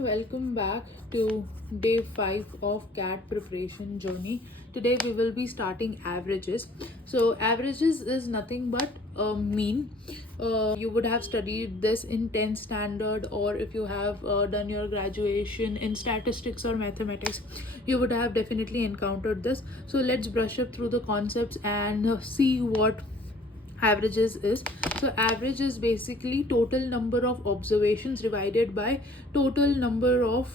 everyone, welcome back to day 5 of CAT preparation journey. Today we will be starting averages. So averages is nothing but a mean. You would have studied this in 10th standard, or if you have done your graduation in statistics or mathematics, you would have definitely encountered this. So let's brush up through the concepts and see what averages is. So average is basically total number of observations divided by total number of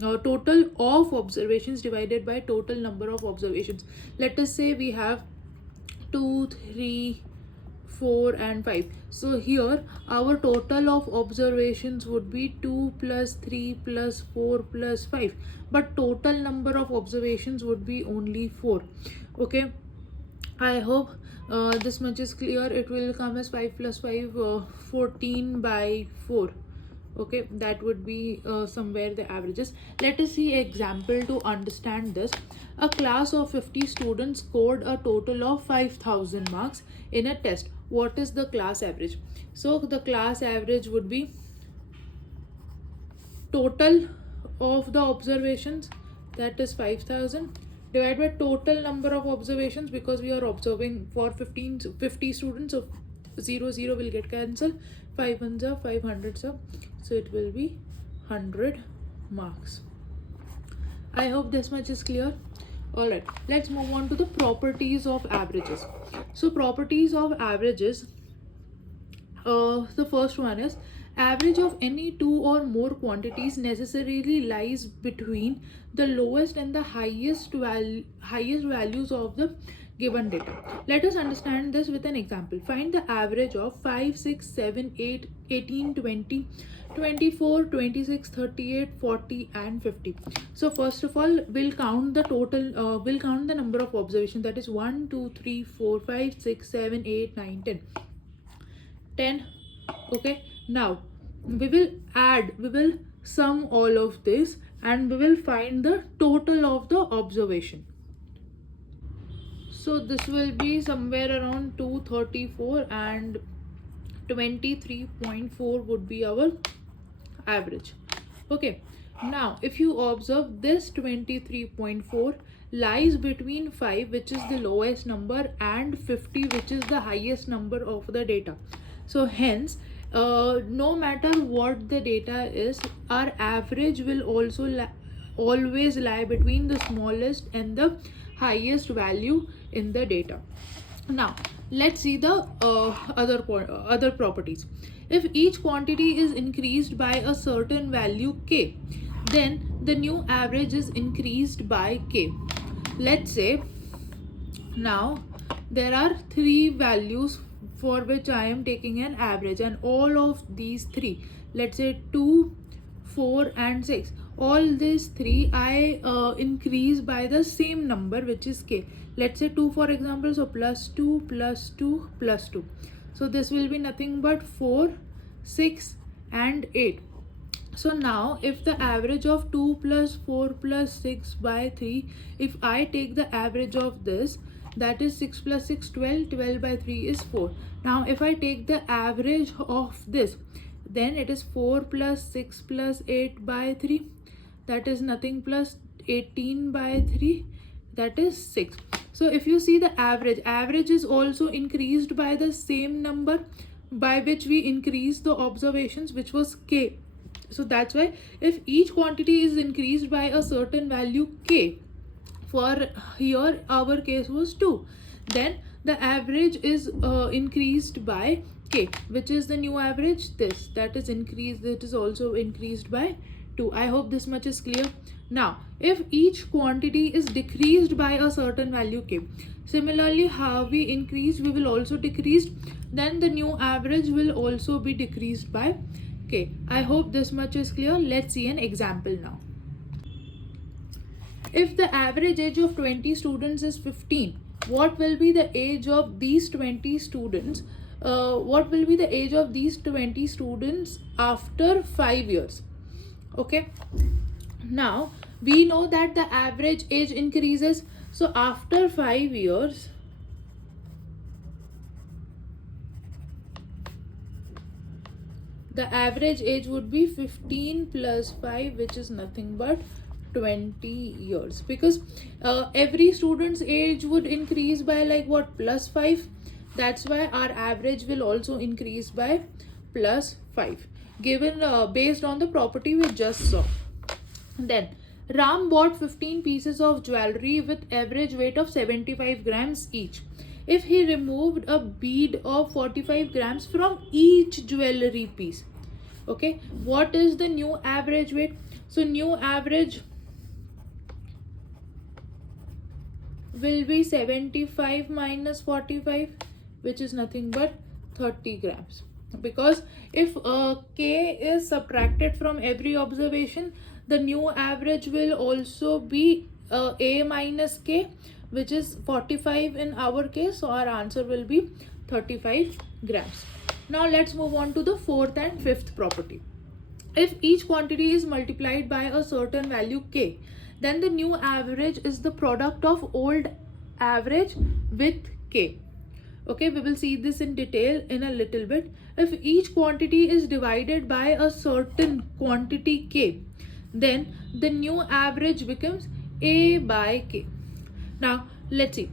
total of observations divided by total number of observations. Let us say we have 2, 3, 4 and 5. So here our total of observations would be 2 plus 3 plus 4 plus 5, but total number of observations would be only 4. Okay, I hope this much is clear. It will come as 5 plus 5, 14 by 4. Okay, that would be somewhere the averages. Let us see example to understand this. A class of 50 students scored a total of 5000 marks in a test. What is the class average? So the class average would be total of the observations, that is 5000, divided by total number of observations, because we are observing for 50 students, so 0 will get cancelled, 5 ones are 500, so it will be 100 marks. I hope this much is clear. Alright, let's move on to the properties of averages. So properties of averages, the first one is average of any two or more quantities necessarily lies between the lowest and the highest values of the given data. Let us understand this with an example. Find the average of 5, 6, 7, 8, 18, 20, 24, 26, 38, 40 and 50. So first of all, we'll count the total, we'll count the number of observations, that is 1, 2, 3, 4, 5, 6, 7, 8, 9, 10. Okay, now we will sum all of this and we will find the total of the observation. So this will be somewhere around 234 and 23.4 would be our average. Okay, now if you observe, this 23.4 lies between 5, which is the lowest number, and 50, which is the highest number of the data. So hence, no matter what the data is, our average will also always lie between the smallest and the highest value in the data. Now let's see the other properties. If each quantity is increased by a certain value k, then the new average is increased by k. Let's say now there are 3 values for which I am taking an average, and all of these 3, let's say 2, 4 and 6, all these 3 I increase by the same number, which is k. Let's say 2 for example, so plus 2 plus 2 plus 2, so this will be nothing but 4, 6 and 8. So now if the average of 2 plus 4 plus 6 by 3, if I take the average of this, that is 6 plus 6, 12, 12 by 3 is 4. Now if I take the average of this, then it is 4 plus 6 plus 8 by 3, that is nothing plus 18 by 3, that is 6. So if you see the average is also increased by the same number by which we increase the observations, which was k. So that's why if each quantity is increased by a certain value k, for here our case was 2, then the average is increased by k, which is the new average, this, that is increased, that is also increased by 2. I hope this much is clear. Now if each quantity is decreased by a certain value k, similarly how we increase, we will also decrease, then the new average will also be decreased by k. I hope this much is clear. Let's see an example now. If the average age of 20 students is 15, what will be the age of these 20 students? What will be the age of these 20 students after 5 years? Okay, now we know that the average age increases, so after 5 years the average age would be 15 plus 5, which is nothing but 20 years, because every student's age would increase by like what, plus 5. That's why our average will also increase by plus 5, given based on the property we just saw. Then Ram bought 15 pieces of jewelry with average weight of 75 grams each. If he removed a bead of 45 grams from each jewelry piece, okay, what is the new average weight? So new average will be 75 minus 45, which is nothing but 30 grams. Because if K is subtracted from every observation, the new average will also be A minus K, which is 45 in our case. So our answer will be 35 grams. Now let's move on to the fourth and fifth property. If each quantity is multiplied by a certain value K, then the new average is the product of old average with K. Okay, we will see this in detail in a little bit. If each quantity is divided by a certain quantity K, then the new average becomes A by K. Now let's see.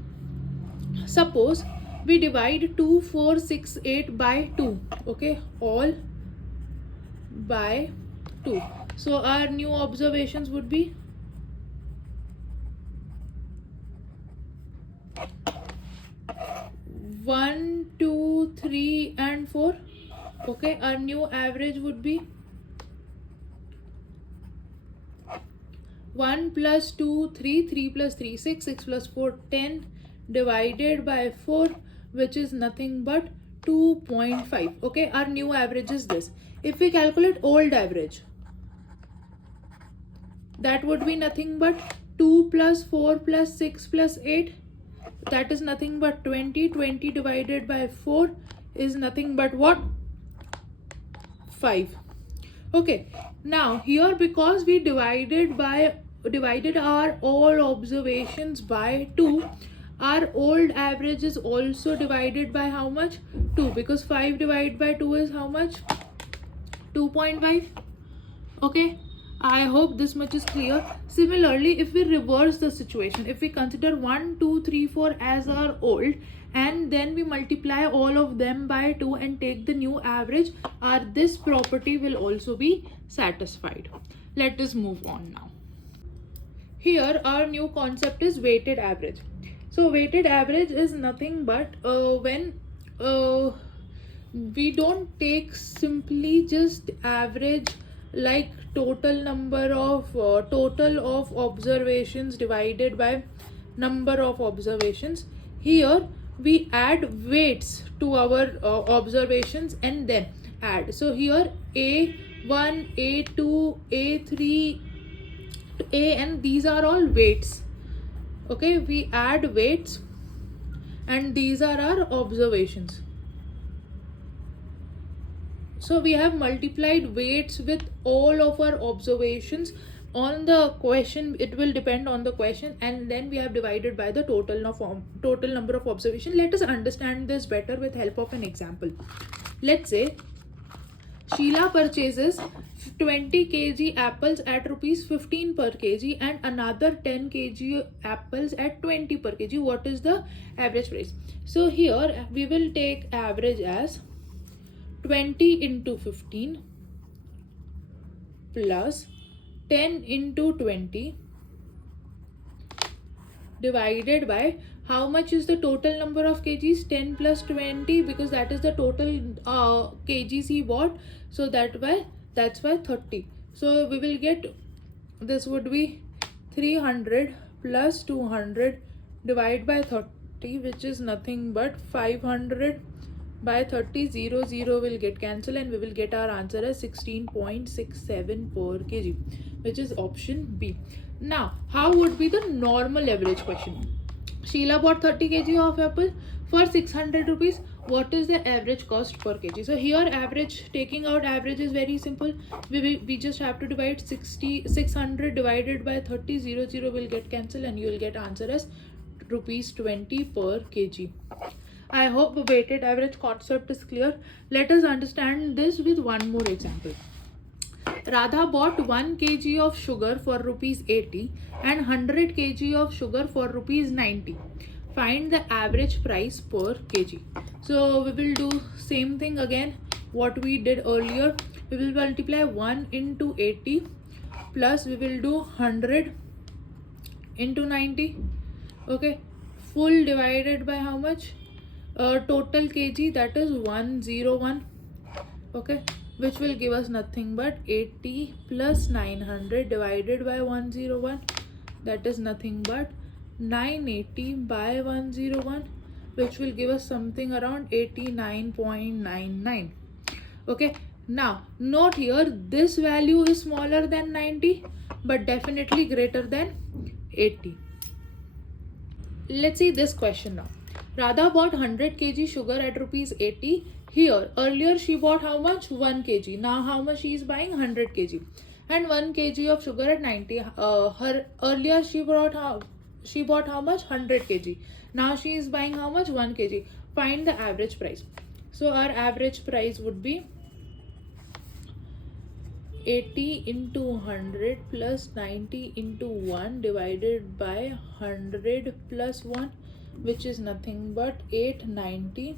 Suppose we divide 2, 4, 6, 8 by 2. Okay, all by 2. So our new observations would be 1, 2, 3 and 4. Okay, our new average would be 1 plus 2, 3, 3 plus 3, 6, 6 plus 4, 10 divided by 4, which is nothing but 2.5. Okay, our new average is this. If we calculate old average, that would be nothing but 2 plus 4 plus 6 plus 8. That is nothing but 20. 20 divided by 4 is nothing but what? 5. Okay, now here, because we divided our all observations by 2, our old average is also divided by how much? 2, because 5 divided by 2 is how much? 2.5. Okay, I hope this much is clear. Similarly, if we reverse the situation, if we consider 1, 2, 3, 4 as our old, and then we multiply all of them by 2 and take the new average, this property will also be satisfied. Let us move on now. Here our new concept is weighted average. So weighted average is nothing but when we don't take simply just average like total of observations divided by number of observations. Here we add weights to our observations and then add. So here A1, A2, A3, A, and these are all weights. Okay, we add weights and these are our observations. So we have multiplied weights with all of our observations. On the question, it will depend on the question, and then we have divided by the total number of observations. Let us understand this better with help of an example. Let's say Sheila purchases 20 kg apples at rupees 15 per kg and another 10 kg apples at 20 per kg. What is the average price? So here we will take average as 20 into 15 plus 10 into 20 divided by how much is the total number of kgs? 10 plus 20, because that is the total kgs he bought. So that's why 30. So we will get, this would be 300 plus 200 divided by 30, which is nothing but 500 by 30. 0 will get cancelled and we will get our answer as 16.67 per kg, which is option B. Now, how would be the normal average question? Sheila bought 30 kg of apple for 600 rupees. What is the average cost per kg? So here average, taking out average is very simple. We just have to divide 600 divided by 30. 0 will get cancelled and you will get answer as rupees 20 per kg. I hope the weighted average concept is clear. Let us understand this with one more example. Radha bought 1 kg of sugar for rupees 80 and 100 kg of sugar for rupees 90. Find the average price per kg. So we will do same thing again what we did earlier. We will multiply 1 into 80 plus we will do 100 into 90. Okay, full divided by how much? Total kg, that is 101. Okay, which will give us nothing but 80 plus 900 divided by 101, that is nothing but 980 by 101, which will give us something around 89.99. Okay, now note here, this value is smaller than 90 but definitely greater than 80. Let's see this question now. Radha bought 100 kg sugar at rupees 80. Here, earlier she bought how much? 1 kg. Now how much she is buying? 100 kg. And 1 kg of sugar at 90. Earlier she bought how much? 100 kg. Now she is buying how much? 1 kg. Find the average price. So our average price would be 80 into 100 plus 90 into 1 divided by 100 plus 1, which is nothing but 890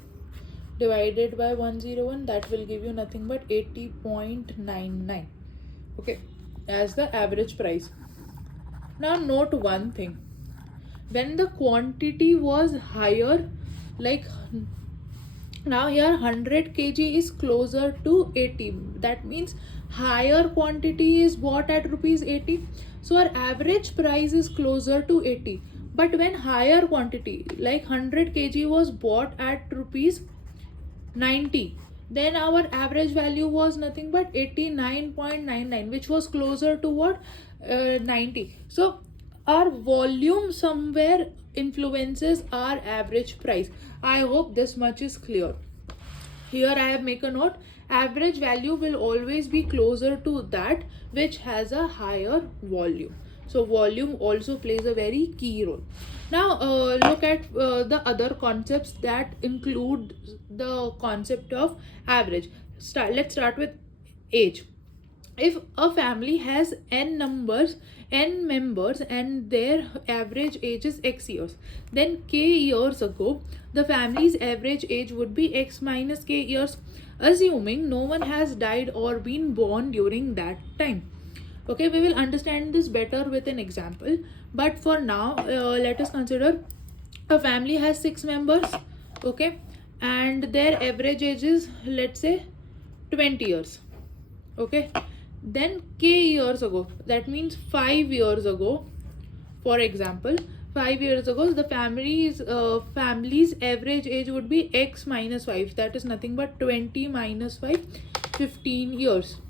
divided by 101, that will give you nothing but 80.99. okay, as the average price. Now note one thing, when the quantity was higher, like now here 100 kg is closer to 80, that means higher quantity is bought at rupees 80, so our average price is closer to 80. But when higher quantity like 100 kg was bought at rupees 90, then our average value was nothing but 89.99, which was closer to what? 90. So our volume somewhere influences our average price. I hope this much is clear. Here I have make a note, average value will always be closer to that which has a higher volume. So volume also plays a very key role. Now look at the other concepts that include the concept of average. Let's start with age. If a family has n members and their average age is x years, then k years ago the family's average age would be x minus k years, assuming no one has died or been born during that time. Okay, we will understand this better with an example, but for now let us consider a family has 6 members. Okay, and their average age is, let's say, 20 years. Okay, then k years ago, that means 5 years ago, for example, 5 years ago the family's average age would be x minus 5, that is nothing but 20 minus 5, 15 years.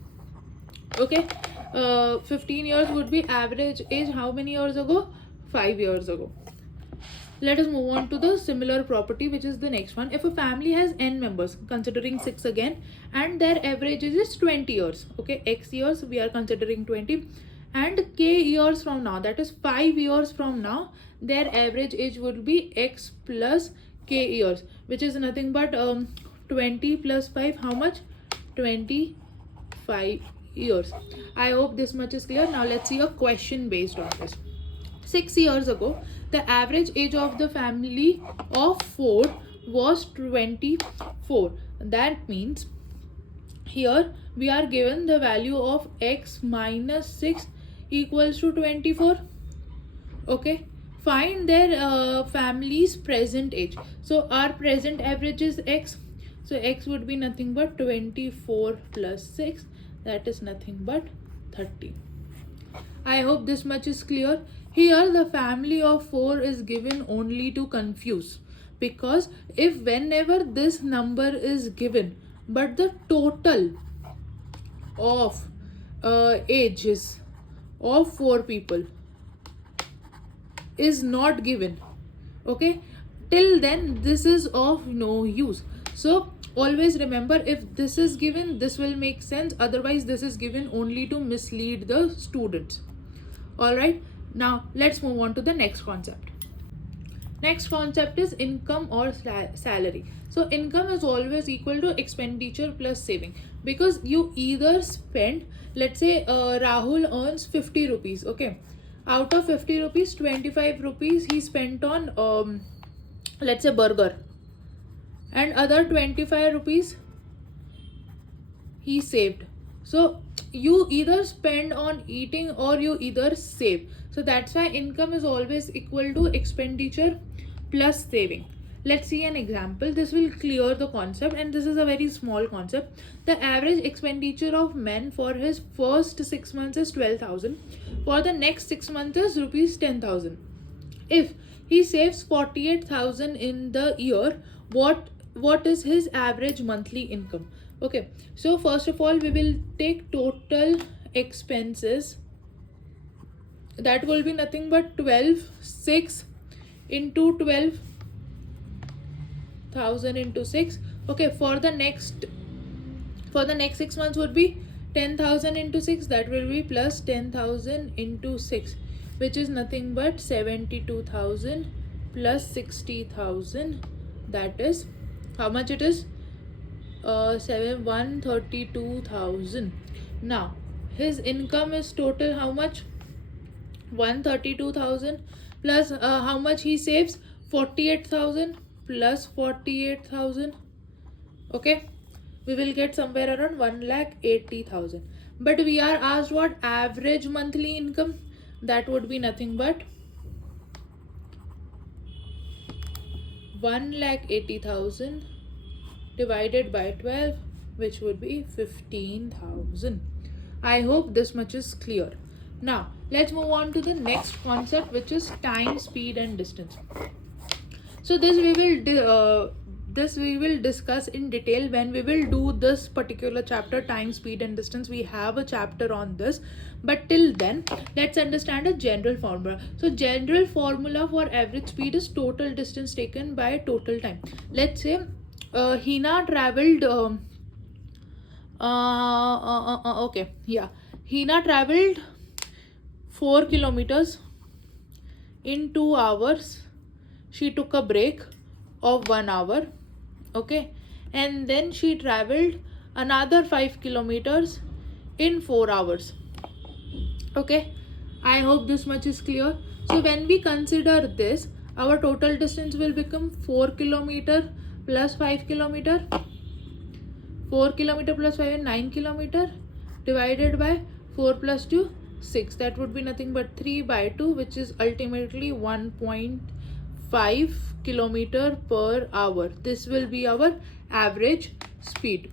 Okay, 15 years would be average age how many years ago? 5 years ago. Let us move on to the similar property, which is the next one. If a family has n members, considering 6 again, and their average age is 20 years, okay, x years we are considering 20, and k years from now, that is 5 years from now, their average age would be x plus k years, which is nothing but 20 plus 5, how much? 25 years. I hope this much is clear. Now let's see a question based on this. 6 years ago, the average age of the family of 4 was 24. That means here we are given the value of x minus 6 equals to 24. Okay, find their family's present age. So our present average is x, so x would be nothing but 24 plus 6, that is nothing but 30. I hope this much is clear. Here the family of 4 is given only to confuse, because if whenever this number is given but the total of ages of 4 people is not given, okay, till then this is of no use. So always remember, if this is given, this will make sense, otherwise this is given only to mislead the students. Alright, now let's move on to the next concept. Next concept is income or salary. So income is always equal to expenditure plus saving, because you either spend, let's say Rahul earns 50 rupees, okay, out of 50 rupees 25 rupees he spent on let's say burger, and other 25 rupees he saved. So you either spend on eating or you either save. So that's why income is always equal to expenditure plus saving. Let's see an example. This will clear the concept, and this is a very small concept. The average expenditure of men for his first 6 months is 12,000. For the next 6 months is rupees 10,000. If he saves 48,000 in the year, what is his average monthly income? Okay, so first of all we will take total expenses. That will be nothing but 12,6 into 12,000 into 6. Okay, for the next 6 months would be 10,000 into 6, that will be plus 10,000 into 6, which is nothing but 72,000 plus 60,000. That is how much it is? 132,000. Now his income is total how much? 132,000 plus how much he saves? 48,000 plus 48,000. Okay, we will get somewhere around 1,80,000. But we are asked what average monthly income. That would be nothing but 1,80,000 divided by 12, which would be 15,000. I hope this much is clear. Now let's move on to the next concept, which is time, speed and distance. So this we will discuss in detail when we will do this particular chapter, time, speed and distance. We have a chapter on this, but till then let's understand a general formula. So general formula for average speed is total distance taken by total time. Let's say Hina traveled Hina traveled 4 kilometers in 2 hours. She took a break of 1 hour, okay, and then she traveled another 5 kilometers in 4 hours. Okay, I hope this much is clear. So when we consider this, our total distance will become 4 kilometer plus 5 kilometer. 4 kilometer plus 5 is 9 kilometer divided by 4 plus 2 6. That would be nothing but 3 by 2, which is ultimately 1.5 kilometer per hour. This will be our average speed.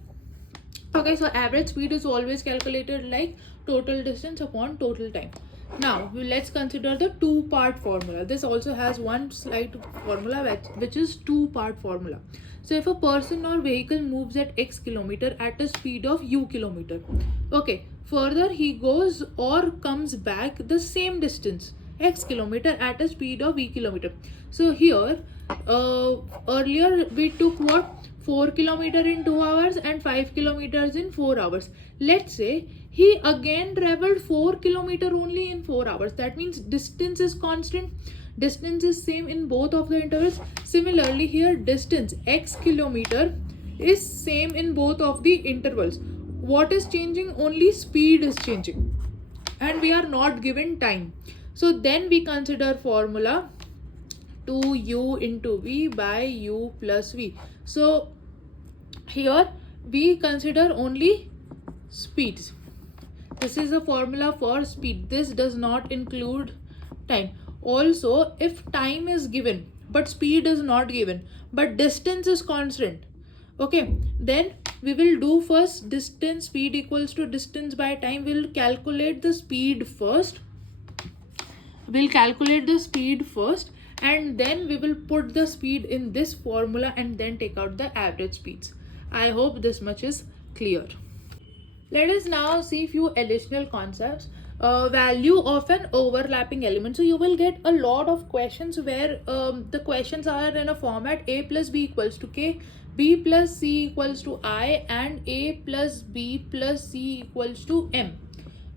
Okay, so average speed is always calculated like total distance upon total time. Now let's consider the two-part formula. This also has one slight formula which is two-part formula. So if a person or vehicle moves at x kilometer at a speed of u kilometer, okay, further he goes or comes back the same distance x kilometer at a speed of v kilometer. So here earlier we took what? 4 kilometer in 2 hours and 5 kilometers in 4 hours. Let's say he again traveled 4 kilometer only in 4 hours. That means distance is constant. Distance is same in both of the intervals. Similarly here distance x kilometer is same in both of the intervals. What is changing? Only speed is changing, and we are not given time. So then we consider formula 2u into v by u plus v. So here we consider only speeds. This is a formula for speed. This does not include time. Also, if time is given but speed is not given but distance is constant, okay, then we will do first distance, speed equals to distance by time. We'll calculate the speed first. And then we will put the speed in this formula and then take out the average speeds. I hope this much is clear. Let us now see few additional concepts. Value of an overlapping element. So you will get a lot of questions where the questions are in a format a plus b equals to k, b plus c equals to I, and a plus b plus c equals to m.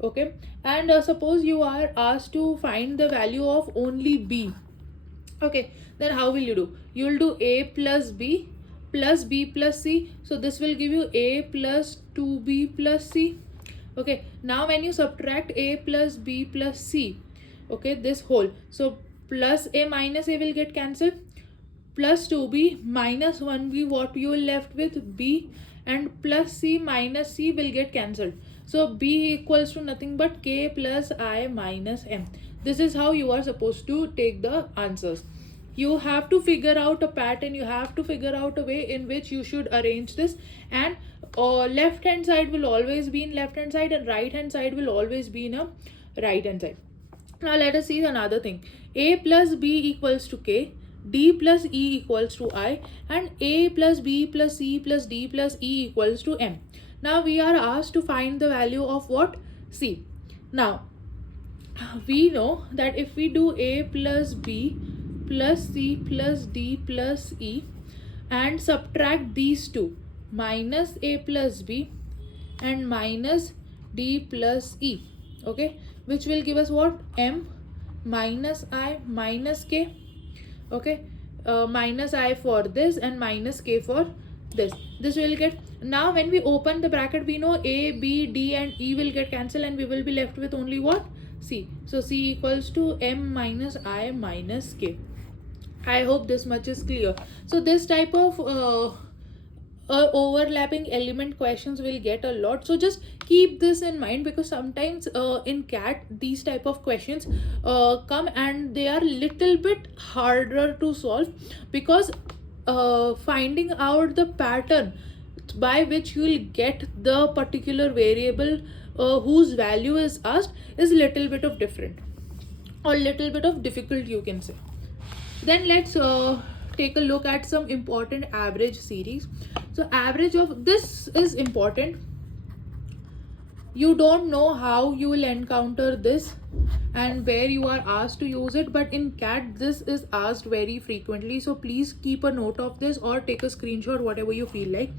Okay, and suppose you are asked to find the value of only b. Okay, then how will you do? You will do a plus b plus c. So this will give you a plus 2b plus c. Okay, now when you subtract a plus b plus c, okay, this whole, so plus a minus a will get cancelled, plus 2b minus 1b, what you will left with? B, and plus c minus c will get cancelled. So b equals to nothing but k plus I minus m. This is how you are supposed to take the answers. You have to figure out a pattern, you have to figure out a way in which you should arrange this, and left hand side will always be in left hand side and right hand side will always be in a right hand side. Now let us see another thing. A plus b equals to k, d plus e equals to I, and a plus b plus c plus d plus e equals to m. Now we are asked to find the value of what? C. Now we know that if we do a plus b plus c plus d plus e and subtract these two, minus a plus b and minus d plus e, okay, which will give us what? M minus I minus k. Okay, minus I for this and minus k for this. This will get, now when we open the bracket, we know a, b, d and e will get cancelled and we will be left with only what? C. So C equals to M minus I minus K. I hope this much is clear. So this type of overlapping element questions will get a lot. So just keep this in mind, because sometimes in CAT these type of questions come and they are little bit harder to solve, because finding out the pattern by which you will get the particular variable whose value is asked is little bit of different or little bit of difficult, you can say. Then let's take a look at some important average series. So average of this is important. You don't know how you will encounter this and where you are asked to use it, but in CAT this is asked very frequently, so please keep a note of this or take a screenshot, whatever you feel like.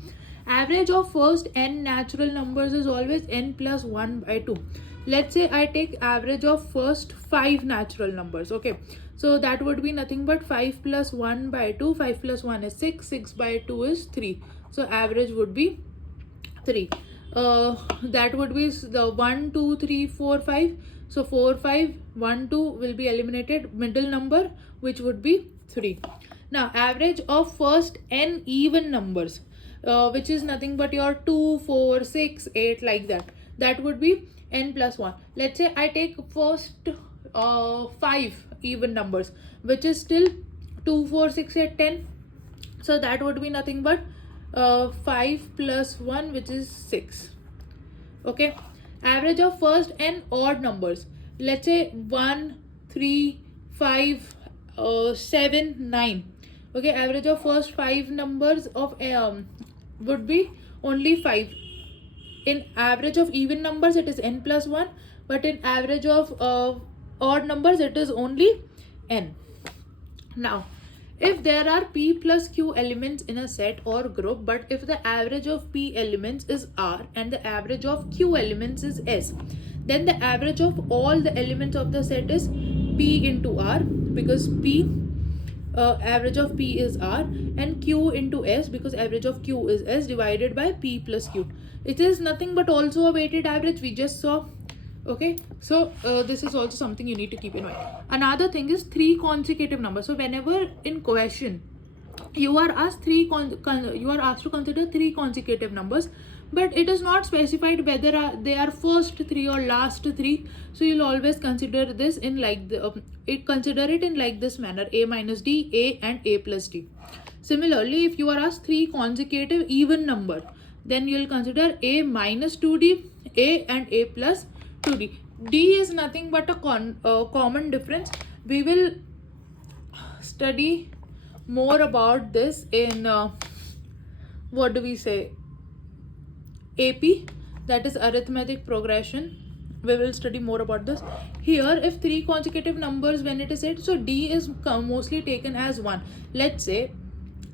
Average of first n natural numbers is always n plus 1 by 2. Let's say I take average of first 5 natural numbers. Okay, so that would be nothing but 5 plus 1 by 2. 5 plus 1 is 6, 6 by 2 is 3. So average would be 3. That would be the 1, 2, 3, 4, 5. So 4, 5, 1, 2 will be eliminated. Middle number, which would be 3. Now average of first n even numbers, which is nothing but your 2, 4, 6, 8, like that. That would be n plus 1. Let's say I take first 5 even numbers, which is still 2, 4, 6, 8, 10. So that would be nothing but 5 plus 1, which is 6. Okay, average of first n odd numbers, let's say 1, 3, 5, 7, 9. Okay, average of first 5 numbers of would be only 5. In average of even numbers it is n plus 1, but in average of odd numbers it is only n. Now if there are p plus q elements in a set or group, but if the average of p elements is r and the average of q elements is s, then the average of all the elements of the set is p into r, because p average of p is r, and q into s, because average of q is s, divided by p plus q. It is nothing but also a weighted average, we just saw. Okay, so this is also something you need to keep in mind. Another thing is 3 consecutive numbers. So whenever in question you are asked you are asked to consider 3 consecutive numbers, but it is not specified whether they are first 3 or last 3. So you'll always consider this in like the consider it in like this manner: a minus d, a and a plus d. Similarly, if you are asked 3 consecutive even number, then you'll consider a minus 2d, a and a plus 2d. D is nothing but a common difference. We will study more about this in what do we say, AP, that is arithmetic progression. We will study more about this. Here if 3 consecutive numbers when it is said, so D is mostly taken as 1. Let's say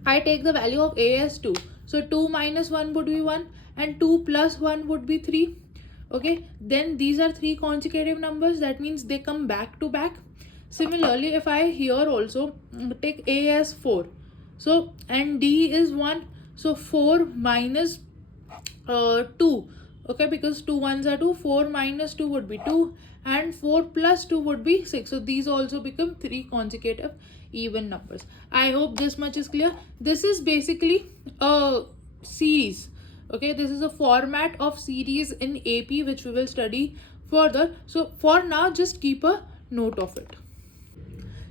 I take the value of a as 2. So 2 minus 1 would be 1 and 2 plus 1 would be 3. Okay, then these are 3 consecutive numbers, that means they come back to back. Similarly, if I here also take A as 4, so and D is 1, so 4 minus 2, okay, because 2 ones are 2, 4 minus 2 would be 2, and 4 plus 2 would be 6. So these also become 3 consecutive even numbers. I hope this much is clear. This is basically a series, okay, this is a format of series in AP which we will study further. So for now, just keep a note of it.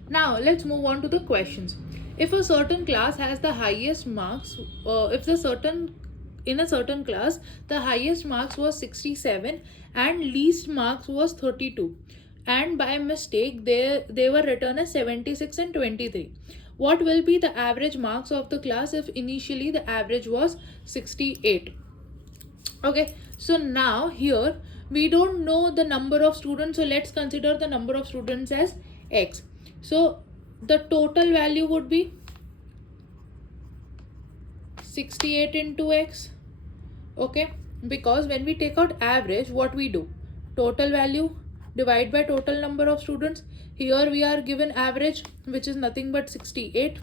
Now let's move on to the questions. If a certain class has the highest marks, if the certain in a certain class the highest marks was 67 and least marks was 32, and by mistake they were written as 76 and 23, what will be the average marks of the class if initially the average was 68? Okay, so now here we don't know the number of students, so let's consider the number of students as x. So the total value would be 68 into x, okay, because when we take out average, what we do, total value divide by total number of students. Here we are given average, which is nothing but 68.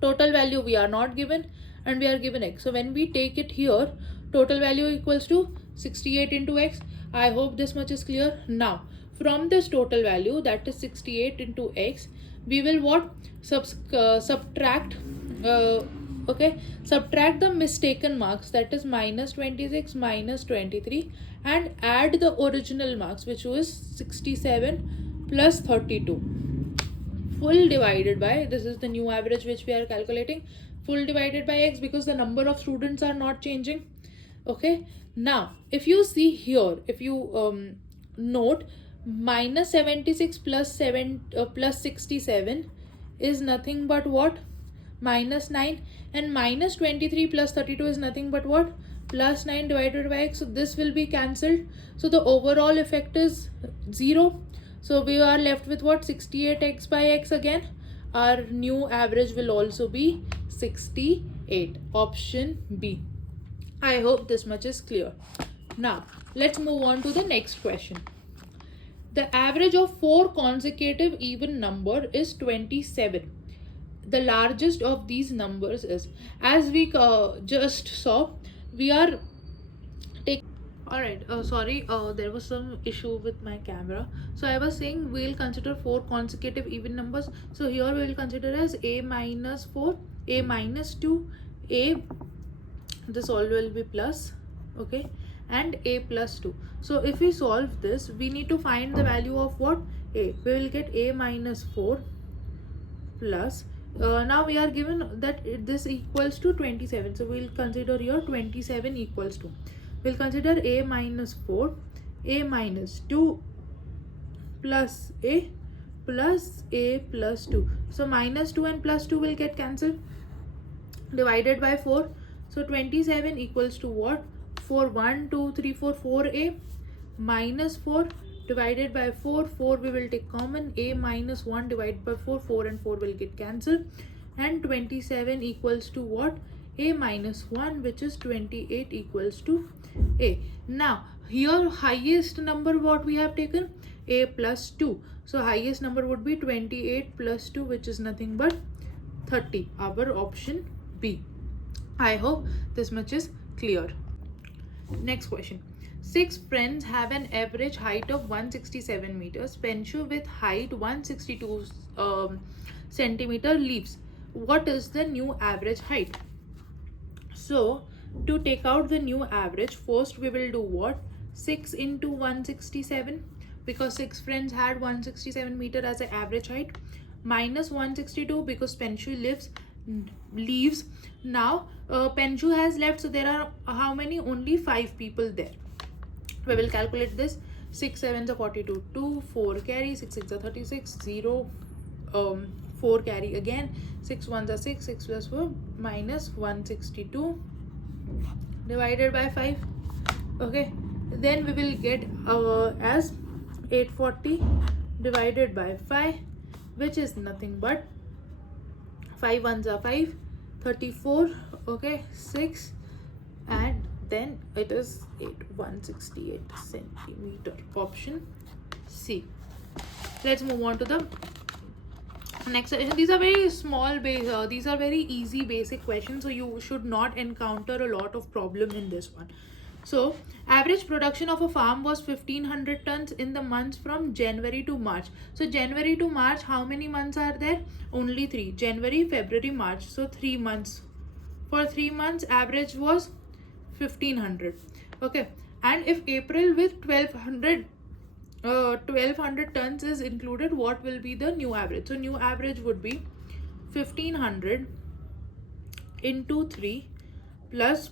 Total value we are not given, and we are given x. So when we take it here, total value equals to 68 into x. I hope this much is clear. Now from this total value, that is 68 into x, we will what, subtract okay, subtract the mistaken marks, that is minus 26 minus 23, and add the original marks, which was 67 plus 32. Full divided by, this is the new average which we are calculating, full divided by x, because the number of students are not changing. Okay, now if you see here, if you note, minus 76 plus 67 is nothing but what, minus 9, and minus 23 plus 32 is nothing but what, plus 9 divided by x. So this will be cancelled, so the overall effect is 0. So we are left with what, 68x by x again. Our new average will also be 68, option B. I hope this much is clear. Now let's move on to the next question. The average of 4 consecutive even number is 27. The largest of these numbers is, as we just saw, we are taking, alright, sorry, there was some issue with my camera. So I was saying we'll consider 4 consecutive even numbers. So here we will consider as a minus 4, a minus 2, a, this all will be plus, okay, and a plus 2. So if we solve this, we need to find the value of what, a. We will get a minus 4 plus, now we are given that this equals to 27, so we'll consider here 27 equals to, we'll consider a minus 4, a minus 2 plus a plus 2. So minus 2 and plus 2 will get cancelled, divided by 4. So 27 equals to what, 4, 1 2 3 4, 4a minus 4 divided by 4, 4 we will take common, a minus 1 divided by 4, 4 and 4 will get cancelled, and 27 equals to what, a minus 1, which is 28 equals to a. Now here highest number what we have taken, a plus 2, so highest number would be 28 plus 2, which is nothing but 30, our option B. I hope this much is clear. Next question. 6 friends have an average height of 167 meters. Penshu with height 162 centimeter leaves. What is the new average height? So to take out the new average, first we will do what, 6 into 167, because 6 friends had 167 meter as an average height, minus 162 because Penshu leaves. Now Penshu has left, so there are how many, only 5 people there. We will calculate this. 6 7s are 42, 2 4 carry, 6 6 are 36, 0 4 carry again, 6 1s are 6, 6 plus 4 minus 162 divided by 5. Okay, then we will get as 840 divided by 5, which is nothing but 5 1s are 5, 34, okay, 6, and then it is 168 centimeter, option C. Let's move on to the next section. These are very small base, these are very easy basic questions, so you should not encounter a lot of problem in this one. So average production of a farm was 1500 tons in the months from January to March. So January to March, how many months are there? Only 3. January, February, March. So 3 months. For 3 months average was 1500. Okay, and if April with 1200 tons is included, what will be the new average? So new average would be 1500 into 3 plus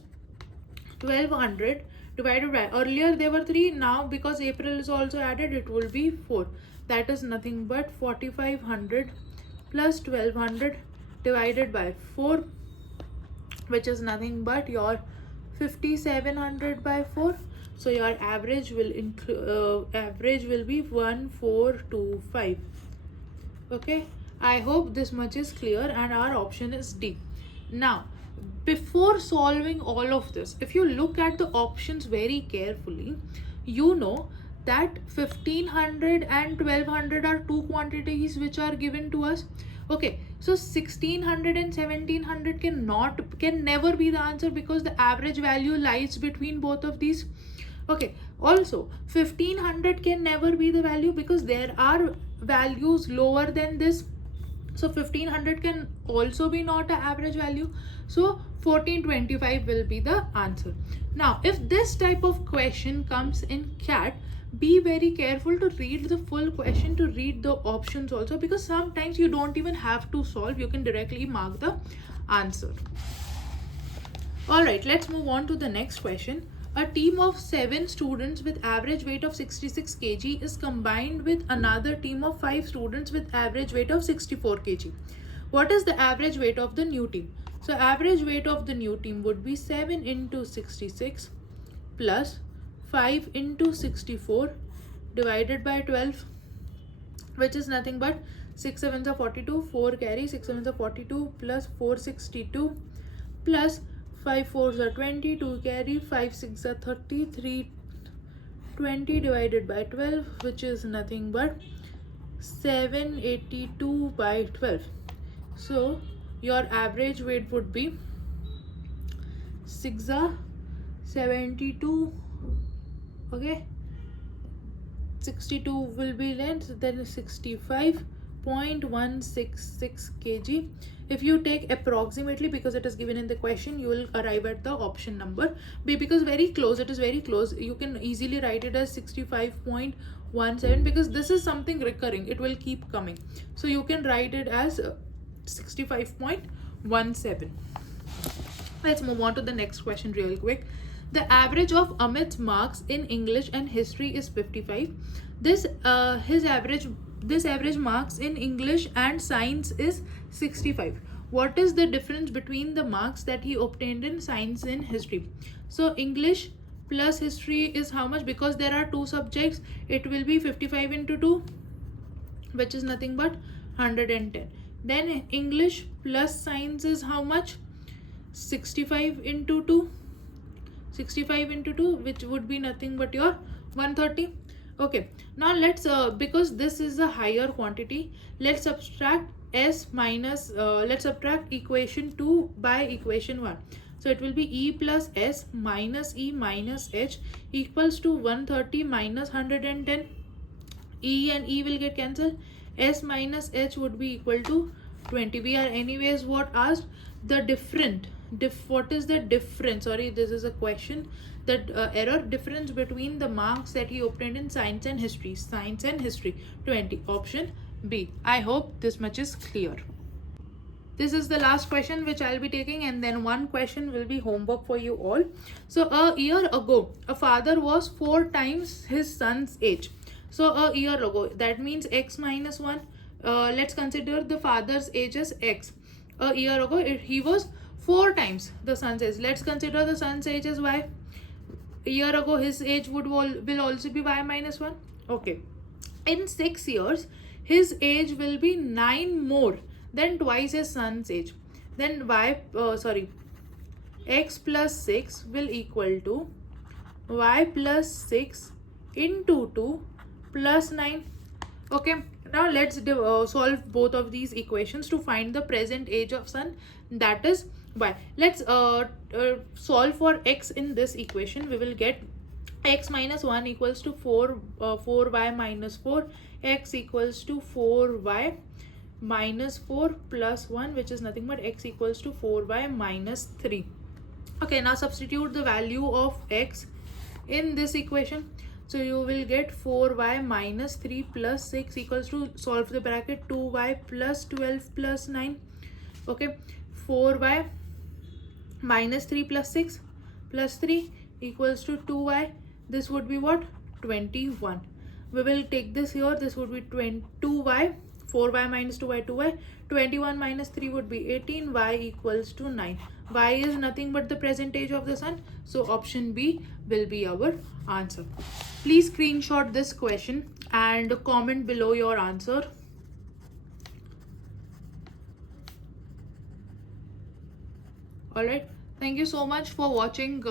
1200 divided by, earlier there were 3, now because April is also added it will be 4. That is nothing but 4500 plus 1200 divided by 4, which is nothing but your 5700 by 4. So your average will be 1425. Okay, I hope this much is clear, and our option is D. Now before solving all of this, if you look at the options very carefully, you know that 1500 and 1200 are two quantities which are given to us. Okay, so 1600 and 1700 can never be the answer, because the average value lies between both of these. Okay, also 1500 can never be the value because there are values lower than this. So 1500 can also be not an average value. So 1425 will be the answer. Now if this type of question comes in CAT, be very careful to read the full question, to read the options also, because sometimes you don't even have to solve, you can directly mark the answer. Alright, let's move on to the next question. A team of 7 students with average weight of 66 kg is combined with another team of 5 students with average weight of 64 kg. What is the average weight of the new team? So average weight of the new team would be 7 into 66 plus 5 into 64 divided by 12, which is nothing but 6 7s are 42, 4 carry, 6 7s are 42 plus 462 plus 5 4s are 20, 2 carry, 5 6s are 30, 3 20 divided by 12, which is nothing but 782 by 12. So your average weight would be 6 are 72. Okay, 62 will be length, then 65.166 kg. If you take approximately, because it is given in the question, you will arrive at the option number B, because very close, it is very close. You can easily write it as 65.17, because this is something recurring, it will keep coming. So you can write it as 65.17. Let's move on to the next question real quick. The average of Amit's marks in English and history is 55. This average marks in English and science is 65. What is the difference between the marks that he obtained in science and history? So English plus history is how much? Because there are two subjects, it will be 55 into 2, which is nothing but 110. Then English plus science is how much? 65 into 2, 65 into 2, which would be nothing but your 130. Okay, now let's because this is a higher quantity, let's subtract s minus let's subtract equation 2 by equation 1. So it will be e plus s minus e minus h equals to 130 minus 110. E and e will get cancelled. S minus h would be equal to 20. We are anyways what asked? The what is the difference? Sorry, this is a question. That error difference between the marks that he obtained in science and history. Science and history 20. Option B. I hope this much is clear. This is the last question which I'll be taking, and then one question will be homework for you all. So a year ago, a father was 4 times his son's age. So a year ago, that means x minus 1. Let's consider the father's age as x. A year ago, he was 4 times the son's age. Let's consider the son's age as y. A year ago, his age will also be y minus 1. Okay. In 6 years, his age will be 9 more than twice his son's age. Then x plus 6 will equal to y plus 6 into 2 plus 9. Okay. Now let's solve both of these equations to find the present age of sun, that is y. Let's solve for x in this equation. We will get x minus 1 equals to 4y minus 4, x equals to 4y minus 4 plus 1, which is nothing but x equals to 4y minus 3. Okay, now substitute the value of x in this equation. So you will get 4y minus 3 plus 6 equals to, solve the bracket, 2y plus 12 plus 9. Okay, 4y minus 3 plus 6 plus 3 equals to 2y. This would be what? 21. We will take this here. This would be 2y. 4y minus 2y, 2y. 21 minus 3 would be 18. Y equals to 9. Y is nothing but the present age of the sun. So option B will be our answer. Please screenshot this question and comment below your answer. Alright, thank you so much for watching.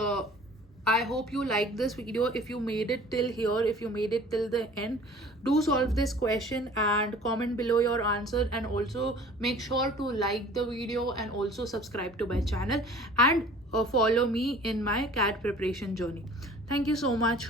I hope you liked this video. If you made it till here, if you made it till the end, do solve this question and comment below your answer, and also make sure to like the video and also subscribe to my channel and follow me in my CAT preparation journey. Thank you so much.